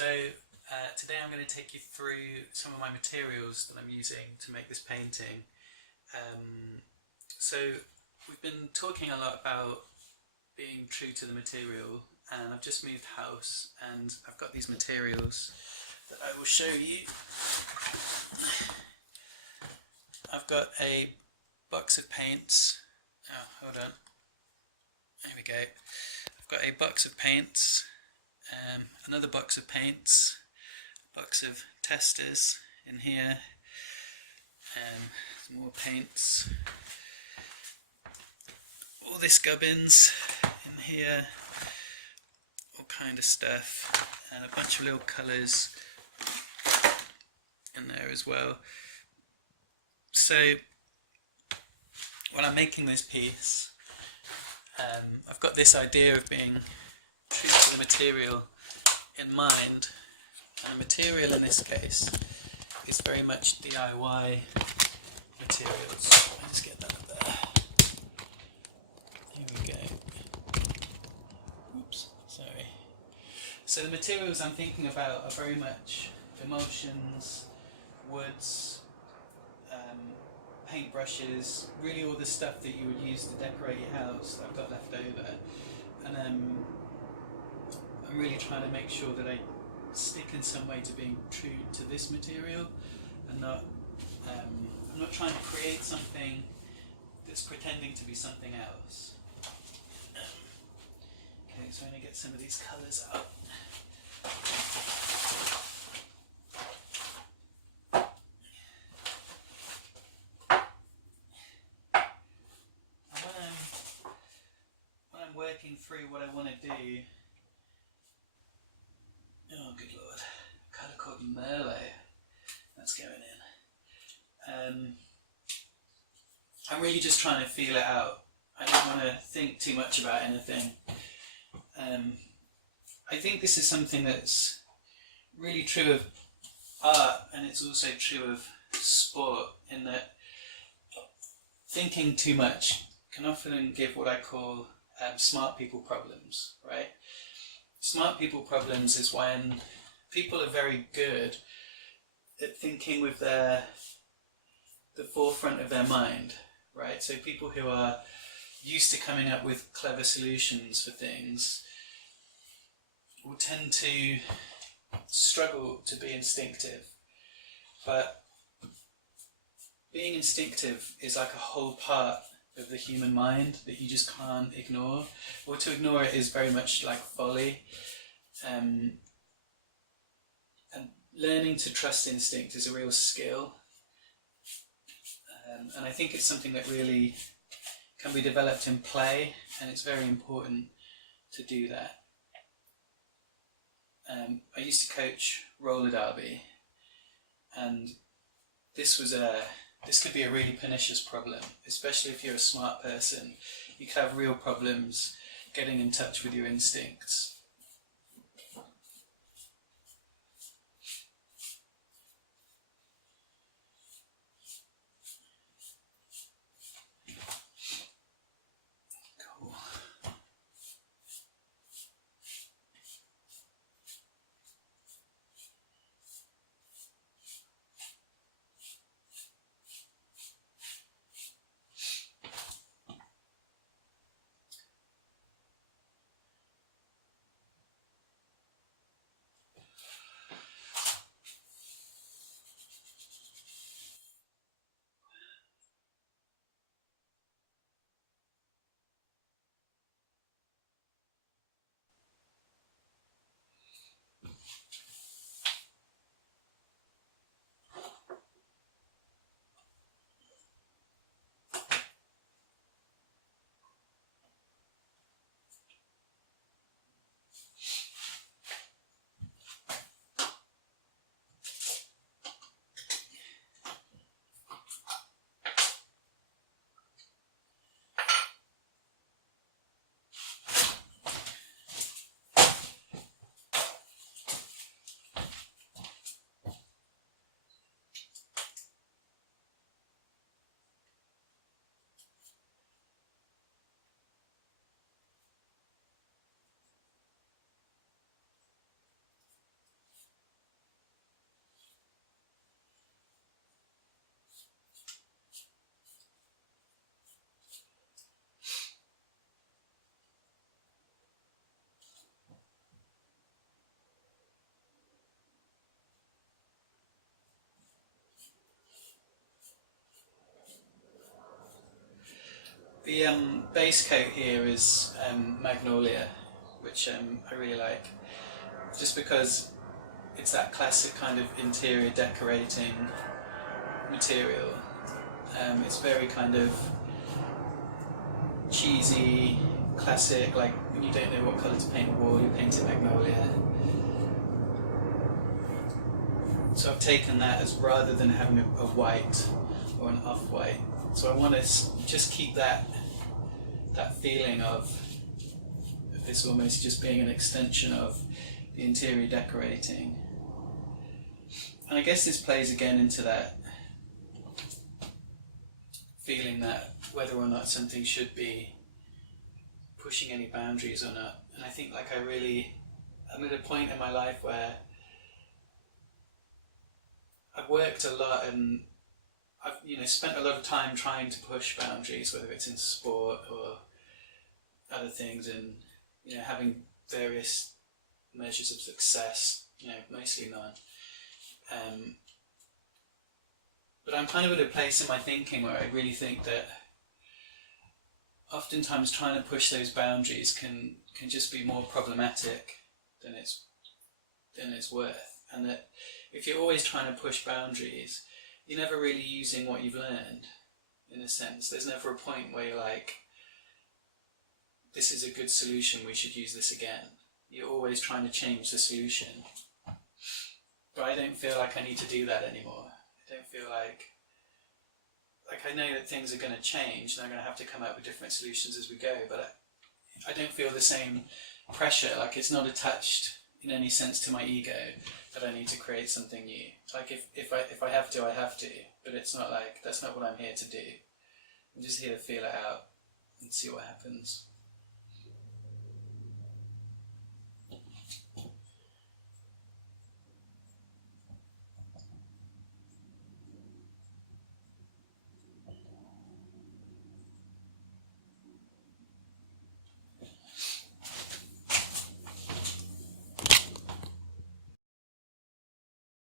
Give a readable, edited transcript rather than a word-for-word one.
Today I'm going to take you through some of my materials that I'm using to make this painting. So we've been talking a lot about being true to the material, and I've just moved house and I've got these materials that I will show you. I've got a box of paints. Oh, hold on. There we go. I've got a box of paints, another box of paints, a box of testers in here, some more paints, all this gubbins in here, all kind of stuff, and a bunch of little colours in there as well. So when I'm making this piece, I've got this idea of being true to the material in mind, and the material in this case is very much DIY materials. Let me just get that up there. Here we go. Oops, sorry. So the materials I'm thinking about are very much emulsions, woods, paintbrushes, really all the stuff that you would use to decorate your house that I've got left over. And I'm really trying to make sure that I stick in some way to being true to this material, and not I'm not trying to create something that's pretending to be something else. Okay, so I'm going to get some of these colours out. Working through what I want to do. Oh, good lord. A colour called Merlot. That's going in. I'm really just trying to feel it out. I don't want to think too much about anything. I think this is something that's really true of art, and it's also true of sport, in that thinking too much can often give what I call smart people problems, right? Smart people problems is when people are very good at thinking with the forefront of their mind, right? So people who are used to coming up with clever solutions for things will tend to struggle to be instinctive. But being instinctive is like a whole part of the human mind that you just can't ignore, or to ignore it is very much like folly. And learning to trust instinct is a real skill, and I think it's something that really can be developed in play, and it's very important to do that. I used to coach roller derby, and this could be a really pernicious problem, especially if you're a smart person. You could have real problems getting in touch with your instincts. Cool. The base coat here is Magnolia, which I really like, just because it's that classic kind of interior decorating material. It's very kind of cheesy, classic, like when you don't know what colour to paint a wall, you paint it Magnolia. So I've taken that as, rather than having a white or an off-white, so I want to just keep that feeling of this almost just being an extension of the interior decorating. And I guess this plays again into that feeling that whether or not something should be pushing any boundaries or not. And I think like I'm at a point in my life where I've worked a lot and I've spent a lot of time trying to push boundaries, whether it's in sport or other things, and having various measures of success, mostly none. But I'm kind of at a place in my thinking where I really think that oftentimes trying to push those boundaries can just be more problematic than it's worth, and that if you're always trying to push boundaries, you're never really using what you've learned, in a sense. There's never a point where you're like, this is a good solution, we should use this again. You're always trying to change the solution. But I don't feel like I need to do that anymore. I don't feel like I know that things are going to change and I'm going to have to come up with different solutions as we go, but I don't feel the same pressure, like it's not attached in any sense to my ego that I need to create something new. Like if I have to, I have to, but it's not like, that's not what I'm here to do. I'm just here to feel it out and see what happens.